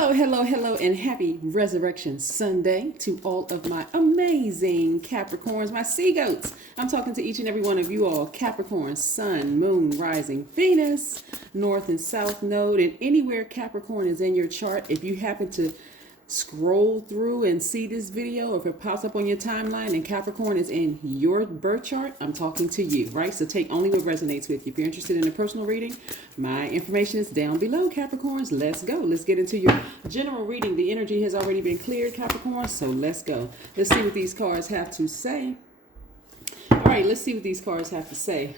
Hello, hello, hello, and happy Resurrection Sunday to all of my amazing Capricorns, my sea goats. I'm talking to each and every one of you all, Capricorn, Sun, Moon, Rising, Venus, North and South Node, and anywhere Capricorn is in your chart. If you happen to scroll through and see this video, or if it pops up on your timeline and Capricorn is in your birth chart, I'm talking to you, right? So take only what resonates with you. If you're interested in a personal reading, my information is down below, Capricorns. Let's go. Let's get into your general reading. The energy has already been cleared, Capricorn, so let's go. Let's see what these cards have to say. All right, let's see what these cards have to say.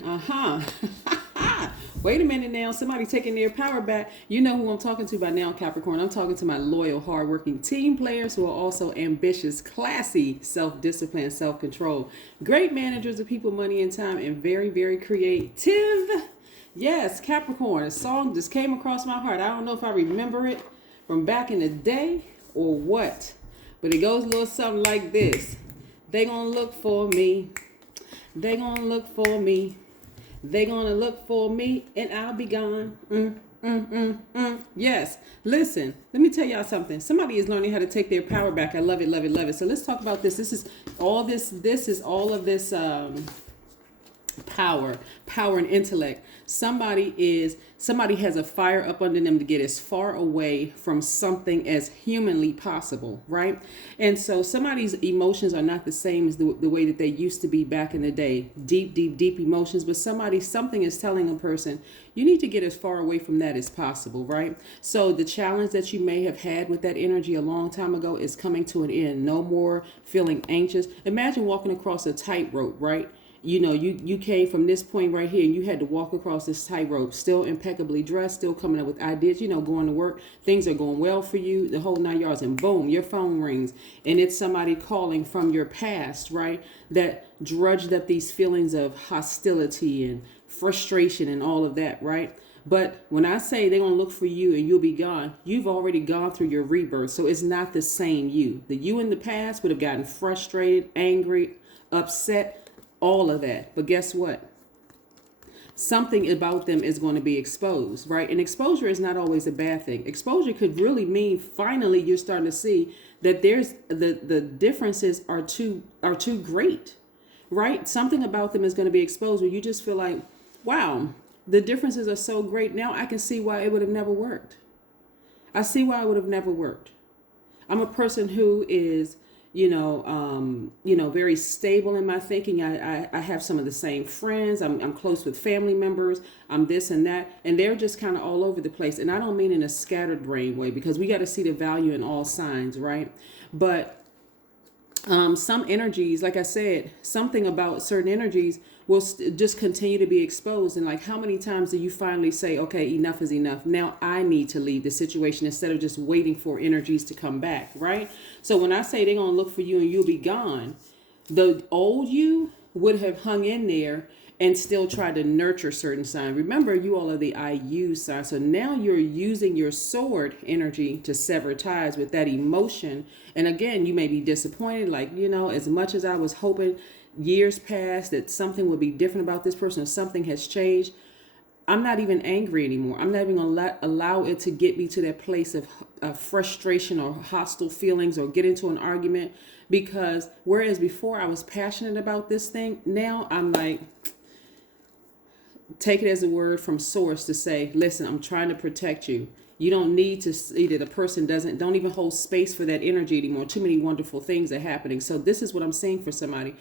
Wait a minute now. Somebody taking their power back. You know who I'm talking to by now, Capricorn. I'm talking to my loyal, hardworking team players who are also ambitious, classy, self-discipline, self-control, great managers of people, money, and time, and very, very creative. Yes, Capricorn. A song just came across my heart. I don't know if I remember it from back in the day or what, but it goes a little something like this. They gonna look for me. They gonna look for me. They gonna look for me and I'll be gone. Yes. Listen, let me tell y'all something. Somebody is learning how to take their power back. I love it, love it, love it. So let's talk about this. This is all of this power and intellect. Somebody has a fire up under them to get as far away from something as humanly possible, right? And so somebody's emotions are not the same as the way that they used to be back in the day. Deep emotions, but something is telling a person, you need to get as far away from that as possible, right? So the challenge that you may have had with that energy a long time ago is coming to an end. No more feeling anxious. Imagine walking across a tightrope, right? You know, you came from this point right here and you had to walk across this tightrope, still impeccably dressed, still coming up with ideas, going to work. Things are going well for you, the whole 9 yards, and boom, your phone rings and it's somebody calling from your past, right? That drudged up these feelings of hostility and frustration and all of that, right? But when I say they're going to look for you and you'll be gone, you've already gone through your rebirth. So it's not the same you. The you in the past would have gotten frustrated, angry, upset, all of that. But guess what? Something about them is going to be exposed, right? And exposure is not always a bad thing. Exposure could really mean finally you're starting to see that there's the differences are too great, right? Something about them is going to be exposed where you just feel like, wow, the differences are so great. Now I can see why it would have never worked. I see why it would have never worked. I'm a person who is very stable in my thinking. I have some of the same friends. I'm close with family members. I'm this and that. And they're just kind of all over the place. And I don't mean in a scattered brain way, because we got to see the value in all signs, right? But some energies, like I said, something about certain energies will just continue to be exposed. And like, how many times do you finally say, okay, enough is enough. Now I need to leave the situation instead of just waiting for energies to come back, right? So when I say they're going to look for you and you'll be gone, the old you would have hung in there and still try to nurture certain signs. Remember, you all are the I use sign. So now you're using your sword energy to sever ties with that emotion. And again, you may be disappointed, like, as much as I was hoping years past that something would be different about this person, or something has changed. I'm not even angry anymore. I'm not even going to allow it to get me to that place of frustration or hostile feelings or get into an argument. Because whereas before I was passionate about this thing, now I'm like, take it as a word from source to say, listen, I'm trying to protect you. You don't need to see that a person don't even hold space for that energy anymore. Too many wonderful things are happening. So this is what I'm saying for somebody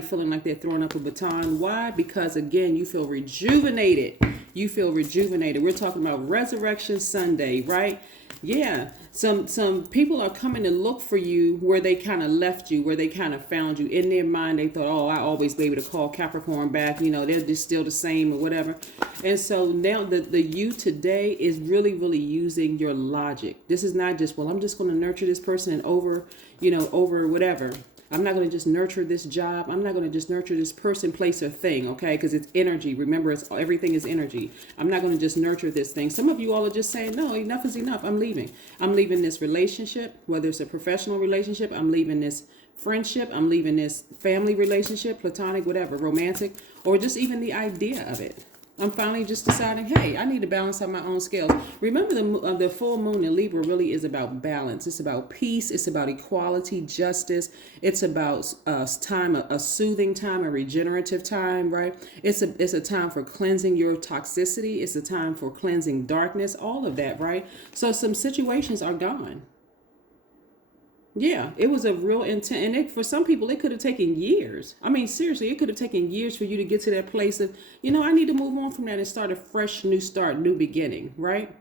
feeling like they're throwing up a baton. Why? Because again, you feel rejuvenated. We're talking about Resurrection Sunday, right? Yeah. Some people are coming to look for you where they kind of left you, where they kind of found you. In their mind, they thought, oh, I always be able to call Capricorn back. They're just still the same or whatever. And so now the you today is really, really using your logic. This is not just, well, I'm just going to nurture this person and over whatever. I'm not going to just nurture this job. I'm not going to just nurture this person, place, or thing, okay? Because it's energy. Remember, everything is energy. I'm not going to just nurture this thing. Some of you all are just saying, no, enough is enough. I'm leaving. I'm leaving this relationship, whether it's a professional relationship. I'm leaving this friendship. I'm leaving this family relationship, platonic, whatever, romantic, or just even the idea of it. I'm finally just deciding, hey, I need to balance out my own scales. Remember, the full moon in Libra really is about balance. It's about peace. It's about equality, justice. It's about time, a soothing time, a regenerative time, right? It's a time for cleansing your toxicity. It's a time for cleansing darkness, all of that, right? So some situations are gone. Yeah, it was a real intent, and for some people, it could have taken years. I mean, seriously, it could have taken years for you to get to that place of, I need to move on from that and start a fresh, new start, new beginning, right?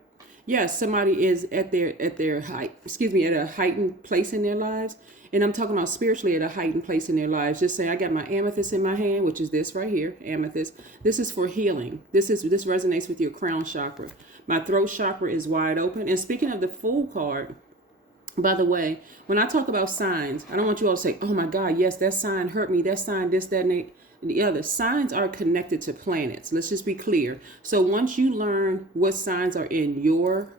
Yes, somebody is at their height, excuse me, at a heightened place in their lives, and I'm talking about spiritually at a heightened place in their lives. Just say, I got my amethyst in my hand, which is this right here, amethyst. This is for healing. This resonates with your crown chakra. My throat chakra is wide open, and speaking of the Fool card. By the way, when I talk about signs, I don't want you all to say, oh my God, yes, that sign hurt me. That sign, this, that, and the other. Signs are connected to planets. Let's just be clear. So once you learn what signs are in your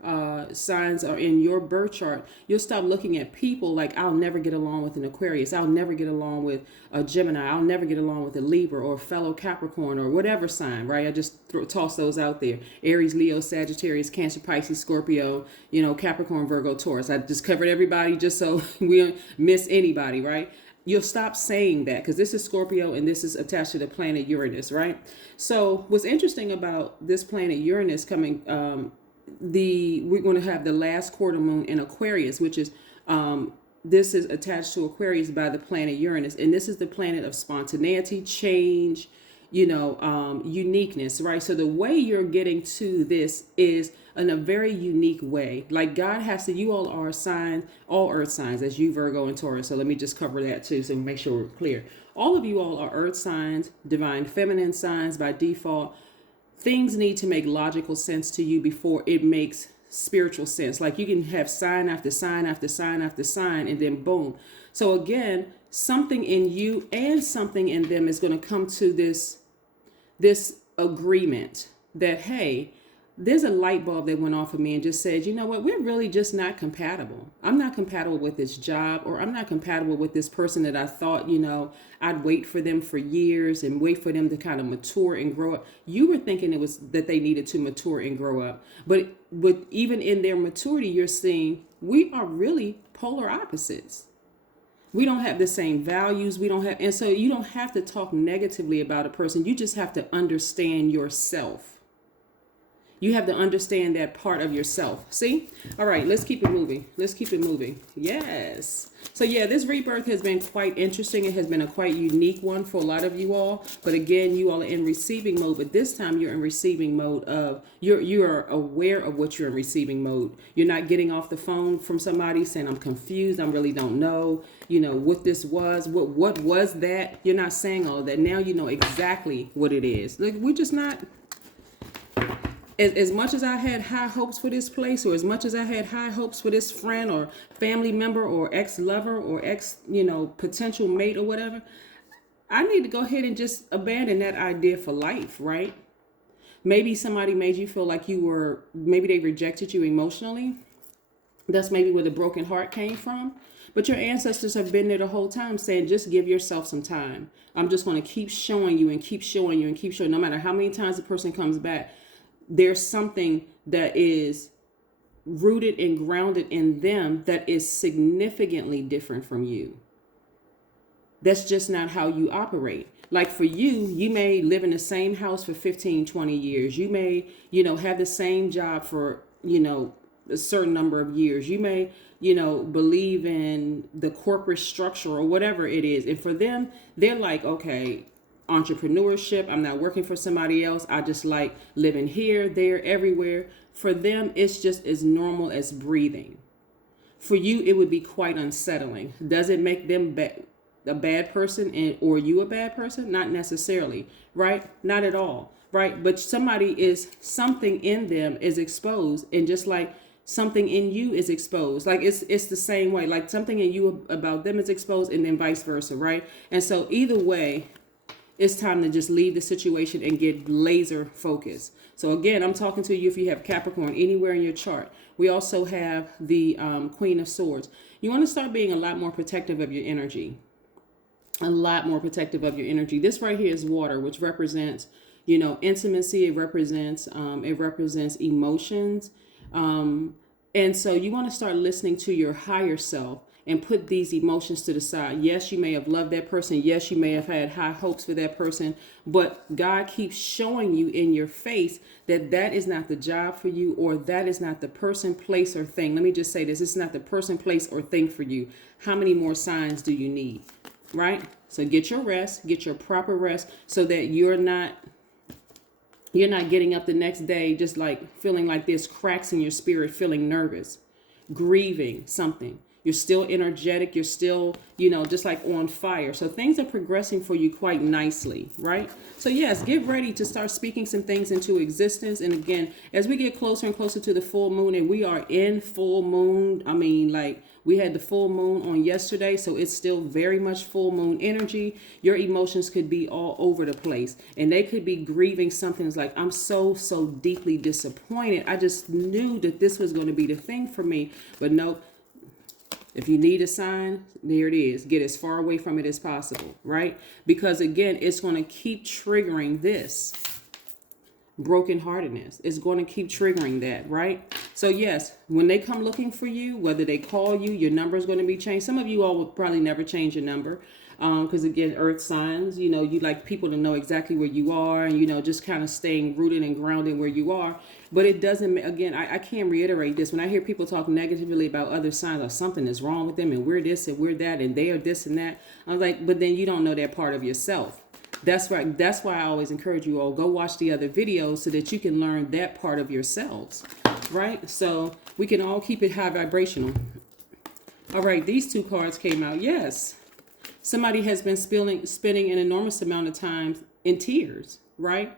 birth chart, you'll stop looking at people like, I'll never get along with an Aquarius. I'll never get along with a Gemini. I'll never get along with a Libra or a fellow Capricorn or whatever sign, right? I just toss those out there. Aries, Leo, Sagittarius, Cancer, Pisces, Scorpio, Capricorn, Virgo, Taurus. I just covered everybody just so we don't miss anybody, right? You'll stop saying that because this is Scorpio and this is attached to the planet Uranus, right? So what's interesting about this planet Uranus coming, we're going to have the last quarter moon in Aquarius, which is this is attached to Aquarius by the planet Uranus, and this is the planet of spontaneity, change, uniqueness, right? So the way you're getting to this is in a very unique way. Like God has to, you all are signs, all earth signs, as you Virgo and Taurus. So let me just cover that too, so make sure we're clear. All of you all are earth signs, divine feminine signs by default. Things need to make logical sense to you before it makes spiritual sense. Like you can have sign after sign after sign after sign, and then boom. So again, something in you and something in them is going to come to this agreement that, hey, there's a light bulb that went off of me and just said, you know what, we're really just not compatible. I'm not compatible with this job, or I'm not compatible with this person that I thought, I'd wait for them for years and wait for them to kind of mature and grow up. You were thinking it was that they needed to mature and grow up. But even in their maturity, you're seeing we are really polar opposites. We don't have the same values. And so you don't have to talk negatively about a person. You just have to understand yourself. You have to understand that part of yourself. See? All right, let's keep it moving. Yes. So yeah, this rebirth has been quite interesting. It has been a quite unique one for a lot of you all. But again, you all are in receiving mode. But this time you're in receiving mode of, you are aware of what you're in receiving mode. You're not getting off the phone from somebody saying, I'm confused. I really don't know, what this was. What was that? You're not saying all of that. Now you know exactly what it is. Like, we're just not... As much as I had high hopes for this place, or as much as I had high hopes for this friend or family member or ex-lover or potential mate or whatever, I need to go ahead and just abandon that idea for life, right? Maybe somebody made you feel like maybe they rejected you emotionally. That's maybe where the broken heart came from. But your ancestors have been there the whole time saying, just give yourself some time. I'm just going to keep showing you and keep showing you and keep showing, no matter how many times the person comes back. There's something that is rooted and grounded in them that is significantly different from you. That's just not how you operate. Like for you, you may live in the same house for 15, 20 years. You may, have the same job for, a certain number of years. You may, believe in the corporate structure or whatever it is. And for them, they're like, okay, entrepreneurship. I'm not working for somebody else. I just like living here, there, everywhere. For them, it's just as normal as breathing. For you, it would be quite unsettling. Does it make them a bad person or you a bad person? Not necessarily, right? Not at all, right? But something in them is exposed, and just like something in you is exposed. Like it's the same way. Like something in you about them is exposed, and then vice versa, right? And so either way, it's time to just leave the situation and get laser focused. So again, I'm talking to you if you have Capricorn anywhere in your chart. We also have the Queen of Swords. You want to start being a lot more protective of your energy. A lot more protective of your energy. This right here is water, which represents, Intimacy. It represents emotions. And so you want to start listening to your higher self and put these emotions to the side. Yes, you may have loved that person. Yes, you may have had high hopes for that person. But God keeps showing you in your face that that is not the job for you, or that is not the person, place, or thing. Let me just say this. It's not the person, place, or thing for you. How many more signs do you need? Right? So get your rest. Get your proper rest so that you're not getting up the next day just like feeling like there's cracks in your spirit, feeling nervous, grieving something. You're still energetic. You're still, just like on fire. So things are progressing for you quite nicely, right? So yes, get ready to start speaking some things into existence. And again, as we get closer and closer to the full moon, and we are in full moon, we had the full moon on yesterday, so it's still very much full moon energy. Your emotions could be all over the place, and they could be grieving something. It's like, I'm so deeply disappointed. I just knew that this was going to be the thing for me, but nope. If you need a sign, there it is. Get as far away from it as possible, right? Because again, it's going to keep triggering this brokenheartedness. It's going to keep triggering that, right? So yes, when they come looking for you, whether they call you, your number is going to be changed. Some of you all will probably never change your number. Because again, earth signs, you like people to know exactly where you are, and, just kind of staying rooted and grounded where you are. But it doesn't, again, I can't reiterate this. When I hear people talk negatively about other signs, or something is wrong with them, and we're this and we're that, and they are this and that. I was like, but then you don't know that part of yourself. That's right. That's why I always encourage you all, go watch the other videos so that you can learn that part of yourselves, right? So we can all keep it high vibrational. All right, these two cards came out. Yes. Somebody has been spending an enormous amount of time in tears, right?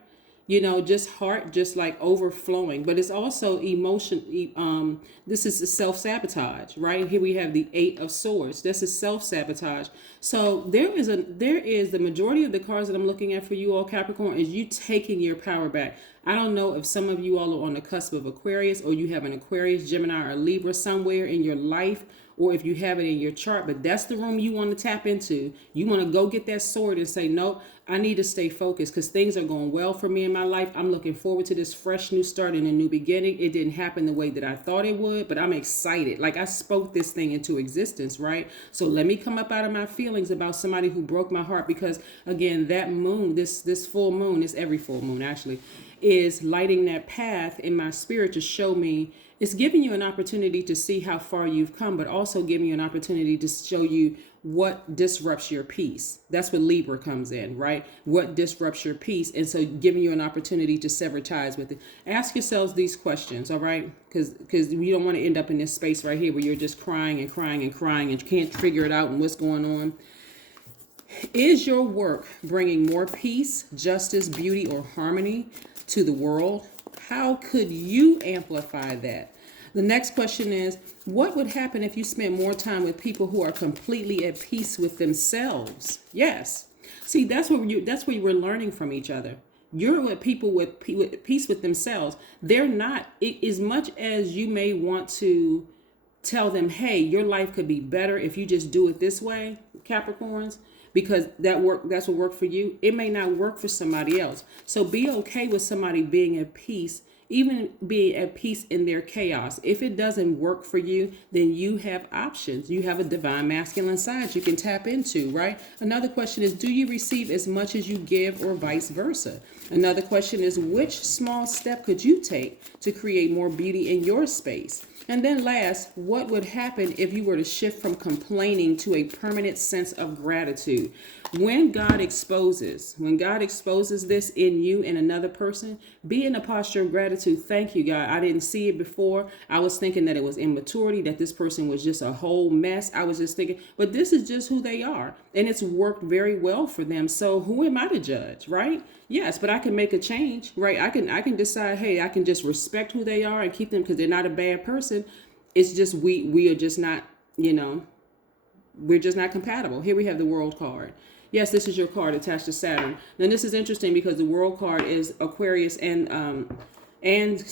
Just heart, just like overflowing. But it's also emotion. This is self-sabotage, right? Here we have the 8 of Swords. This is self-sabotage. So there is the majority of the cards that I'm looking at for you all, Capricorn, is you taking your power back. I don't know if some of you all are on the cusp of Aquarius, or you have an Aquarius, Gemini, or Libra somewhere in your life, or if you have it in your chart, but that's the room you want to tap into. You want to go get that sword and say, nope, I need to stay focused because things are going well for me in my life. I'm looking forward to this fresh new start and a new beginning. It didn't happen the way that I thought it would, but I'm excited. Like, I spoke this thing into existence, right? So let me come up out of my feelings about somebody who broke my heart, because again, that moon, this full moon, this every full moon actually, is lighting that path in my spirit to show me. It's giving you an opportunity to see how far you've come, but also giving you an opportunity to show you what disrupts your peace. That's what Libra comes in, right? What disrupts your peace. And so giving you an opportunity to sever ties with it. Ask yourselves these questions, all right? Because you don't want to end up in this space right here where you're just crying and crying and crying and can't figure it out and what's going on. Is your work bringing more peace, justice, beauty, or harmony to the world? How could you amplify that? The next question is, what would happen if you spent more time with people who are completely at peace with themselves? Yes. See, that's where we're learning from each other. You're with people with peace with themselves. They're not, as much as you may want to tell them, hey, your life could be better if you just do it this way, Capricorns, because that's what worked for you. It may not work for somebody else. So be okay with somebody being at peace, even being at peace in their chaos. If it doesn't work for you, then you have options. You have a divine masculine side you can tap into, right? Another question is, do you receive as much as you give, or vice versa? Another question is, which small step could you take to create more beauty in your space? And then last, what would happen if you were to shift from complaining to a permanent sense of gratitude? When God exposes this in you and another person, be in a posture of gratitude. Thank you, God. I didn't see it before. I was thinking that it was immaturity, that this person was just a whole mess. I was just thinking, but this is just who they are. And it's worked very well for them. So who am I to judge, right? Yes, but I can make a change, right? I can decide, hey, I can just respect who they are and keep them because they're not a bad person. It's just we are just not, we're just not compatible. Here we have the World card. Yes, this is your card attached to Saturn. Now this is interesting because the World card is Aquarius and and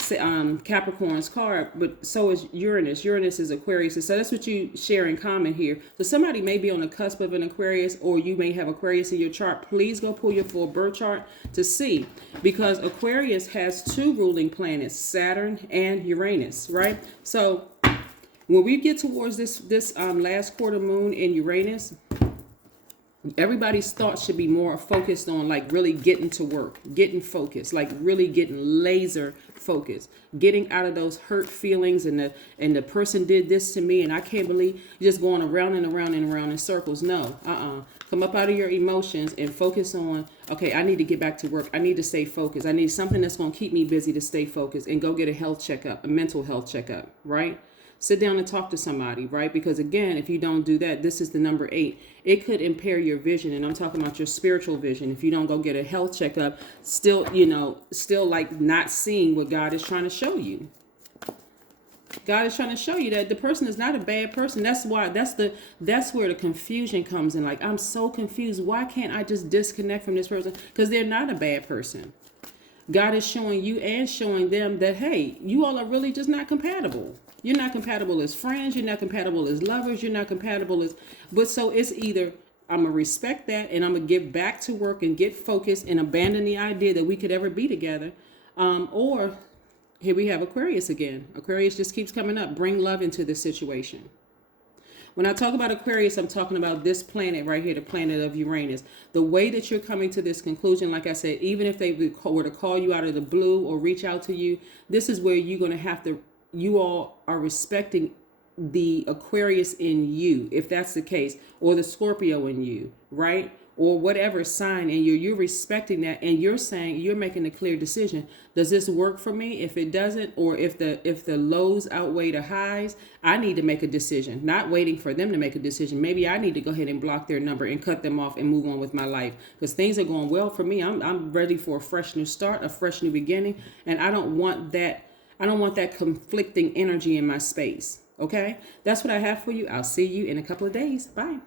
Capricorn's card, but so is Uranus. Uranus is Aquarius. So that's what you share in common here. So somebody may be on the cusp of an Aquarius, or you may have Aquarius in your chart. Please go pull your full birth chart to see, because Aquarius has two ruling planets, Saturn and Uranus, right? So when we get towards this last quarter moon in Uranus, everybody's thoughts should be more focused on like really getting to work, getting focused, like really getting laser focused, getting out of those hurt feelings and the person did this to me and I can't believe, just going around and around and around in circles. No, come up out of your emotions and focus on, okay, I need to get back to work. I need to stay focused. I need something that's going to keep me busy to stay focused, and go get a health checkup, a mental health checkup, right? Sit down and talk to somebody, right? Because again, if you don't do that, this is the number 8. It could impair your vision. And I'm talking about your spiritual vision. If you don't go get a health checkup, still like not seeing what God is trying to show you. God is trying to show you that the person is not a bad person. That's why that's where the confusion comes in. Like, I'm so confused. Why can't I just disconnect from this person? Because they're not a bad person. God is showing you and showing them that, hey, you all are really just not compatible. You're not compatible as friends. You're not compatible as lovers. You're not compatible as, but so it's either I'm going to respect that and I'm going to get back to work and get focused and abandon the idea that we could ever be together. Or here we have Aquarius again. Aquarius just keeps coming up. Bring love into this situation. When I talk about Aquarius, I'm talking about this planet right here, the planet of Uranus. The way that you're coming to this conclusion, like I said, even if they were to call you out of the blue or reach out to you, this is where you're going to have to, you all are respecting the Aquarius in you, if that's the case, or the Scorpio in you, right? Or whatever sign in you, you're respecting that, and you're saying, you're making a clear decision. Does this work for me? If it doesn't, or if the lows outweigh the highs, I need to make a decision, not waiting for them to make a decision. Maybe I need to go ahead and block their number and cut them off and move on with my life, because things are going well for me. I'm ready for a fresh new start, a fresh new beginning, and I don't want that. I don't want that conflicting energy in my space. Okay, that's what I have for you. I'll see you in a couple of days. Bye.